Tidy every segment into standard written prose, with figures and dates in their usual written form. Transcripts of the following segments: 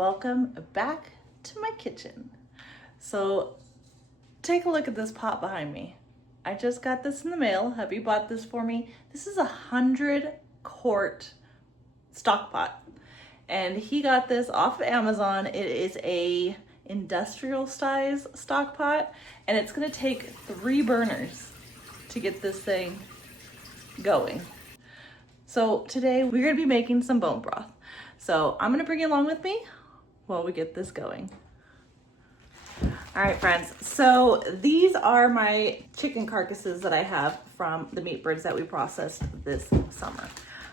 welcome back to my kitchen. So take a look at this pot behind me. I just got this in the mail. Hubby bought this for me. This is 100 quart stock pot, and he got this off of Amazon. It is a industrial size stock pot, and it's gonna take 3 burners to get this thing going. So today we're gonna be making some bone broth. So I'm gonna bring you along with me while we get this going. All right, friends, so these are my chicken carcasses that I have from the meat birds that we processed this summer.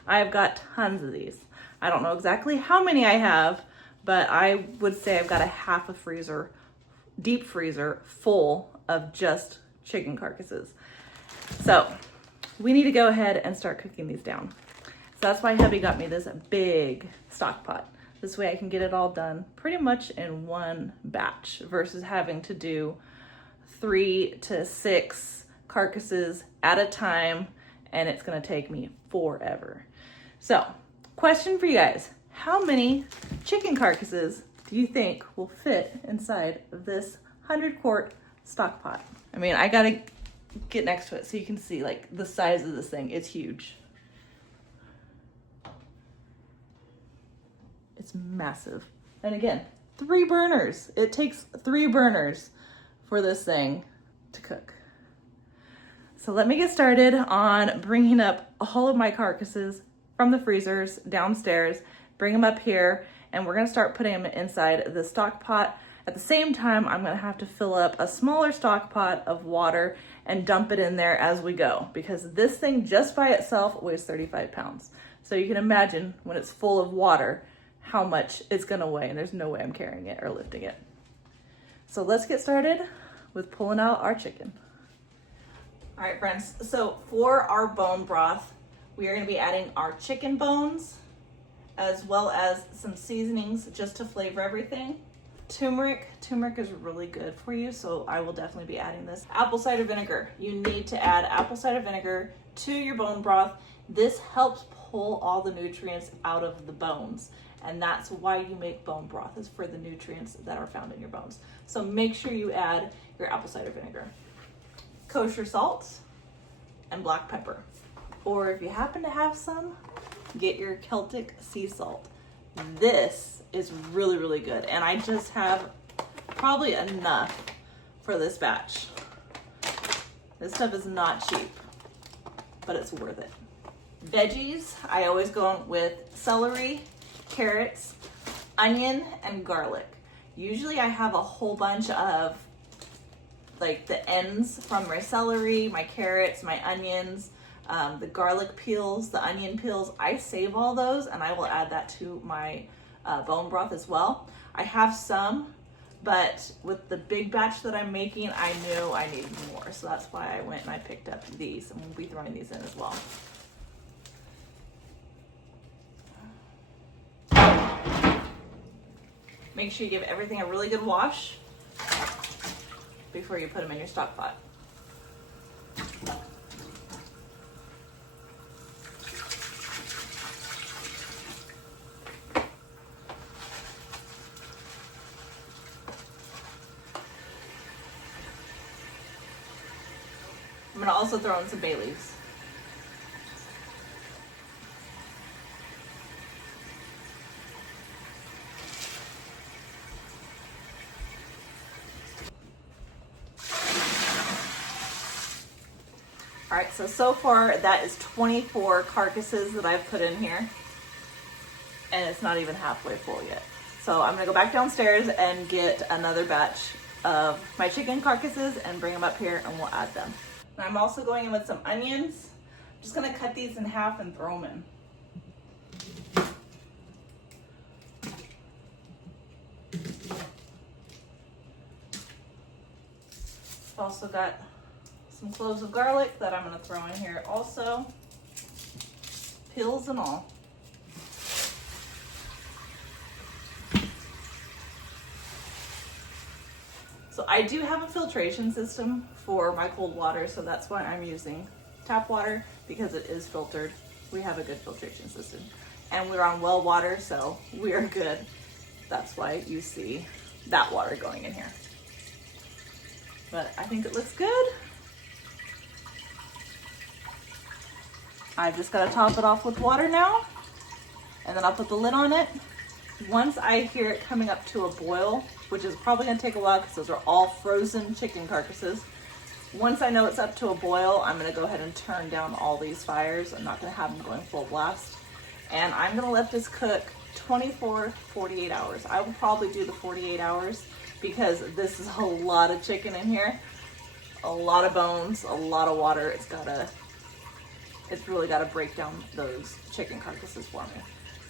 I've got tons of these. I don't know exactly how many I have, but I would say I've got a half a freezer, deep freezer full of just chicken carcasses. So we need to go ahead and start cooking these down. So that's why hubby got me this big stock pot. This way I can get it all done pretty much in one batch versus having to do 3 to 6 carcasses at a time, and it's gonna take me forever. So, question for you guys. How many chicken carcasses do you think will fit inside this 100 quart stock pot? I mean, I gotta get next to it so you can see like the size of this thing. It's huge. It's massive. And again, 3 burners. It takes 3 burners for this thing to cook. So let me get started on bringing up all of my carcasses from the freezers downstairs, bring them up here, and we're gonna start putting them inside the stock pot. At the same time, I'm gonna have to fill up a smaller stock pot of water and dump it in there as we go, because this thing just by itself weighs 35 pounds. So you can imagine when it's full of water, how much it's gonna weigh, and there's no way I'm carrying it or lifting it. So let's get started with pulling out our chicken. All right, friends, so for our bone broth, we are gonna be adding our chicken bones, as well as some seasonings just to flavor everything. Turmeric is really good for you, so I will definitely be adding this. Apple cider vinegar, you need to add apple cider vinegar to your bone broth. This helps pull all the nutrients out of the bones. And that's why you make bone broth, is for the nutrients that are found in your bones. So make sure you add your apple cider vinegar, kosher salt, and black pepper. Or if you happen to have some, get your Celtic sea salt. This is really, really good. And I just have probably enough for this batch. This stuff is not cheap, but it's worth it. Veggies, I always go with celery, carrots, onion, and garlic. Usually I have a whole bunch of like the ends from my celery, my carrots, my onions, the garlic peels, the onion peels. I save all those and I will add that to my bone broth as well. I have some, but with the big batch that I'm making, I knew I needed more. So that's why I went and I picked up these, and we'll be throwing these in as well. Make sure you give everything a really good wash before you put them in your stock pot. I'm gonna also throw in some bay leaves. All right, so far that is 24 carcasses that I've put in here, and it's not even halfway full yet. So I'm gonna go back downstairs and get another batch of my chicken carcasses and bring them up here, and we'll add them. And I'm also going in with some onions. I'm just gonna cut these in half and throw them in. Also got some cloves of garlic that I'm gonna throw in here also, peels and all. So I do have a filtration system for my cold water, so that's why I'm using tap water, because it is filtered. We have a good filtration system. And we're on well water, so we are good. That's why you see that water going in here. But I think it looks good. I've just got to top it off with water now, and then I'll put the lid on it. Once I hear it coming up to a boil, which is probably going to take a while because those are all frozen chicken carcasses. Once I know it's up to a boil, I'm going to go ahead and turn down all these fires. I'm not going to have them going full blast. And I'm going to let this cook 24, 48 hours. I will probably do the 48 hours because this is a lot of chicken in here. A lot of bones, a lot of water. It's really got to break down those chicken carcasses for me.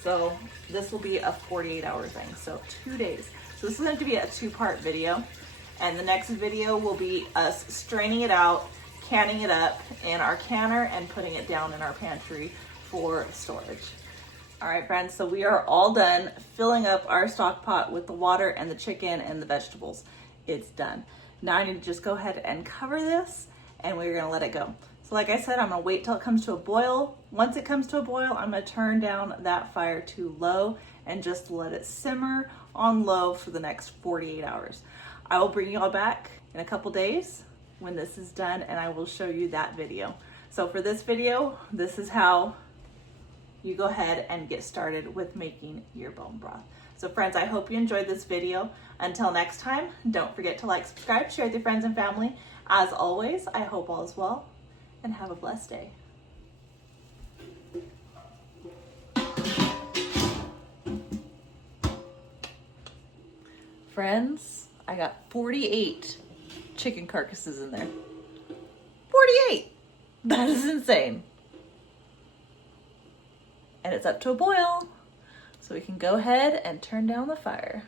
So this will be a 48-hour thing, so 2 days. So this is going to be a 2-part video, and the next video will be us straining it out, canning it up in our canner, and putting it down in our pantry for storage. All right, friends, so we are all done filling up our stock pot with the water and the chicken and the vegetables. It's done. Now I need to just go ahead and cover this, and we're gonna let it go. So like I said, I'm gonna wait till it comes to a boil. Once it comes to a boil, I'm gonna turn down that fire to low and just let it simmer on low for the next 48 hours. I will bring you all back in a couple days when this is done, and I will show you that video. So for this video, this is how you go ahead and get started with making your bone broth. So friends, I hope you enjoyed this video. Until next time, don't forget to like, subscribe, share with your friends and family. As always, I hope all is well, and have a blessed day. Friends, I got 48 chicken carcasses in there. 48! That is insane. And it's up to a boil, so we can go ahead and turn down the fire.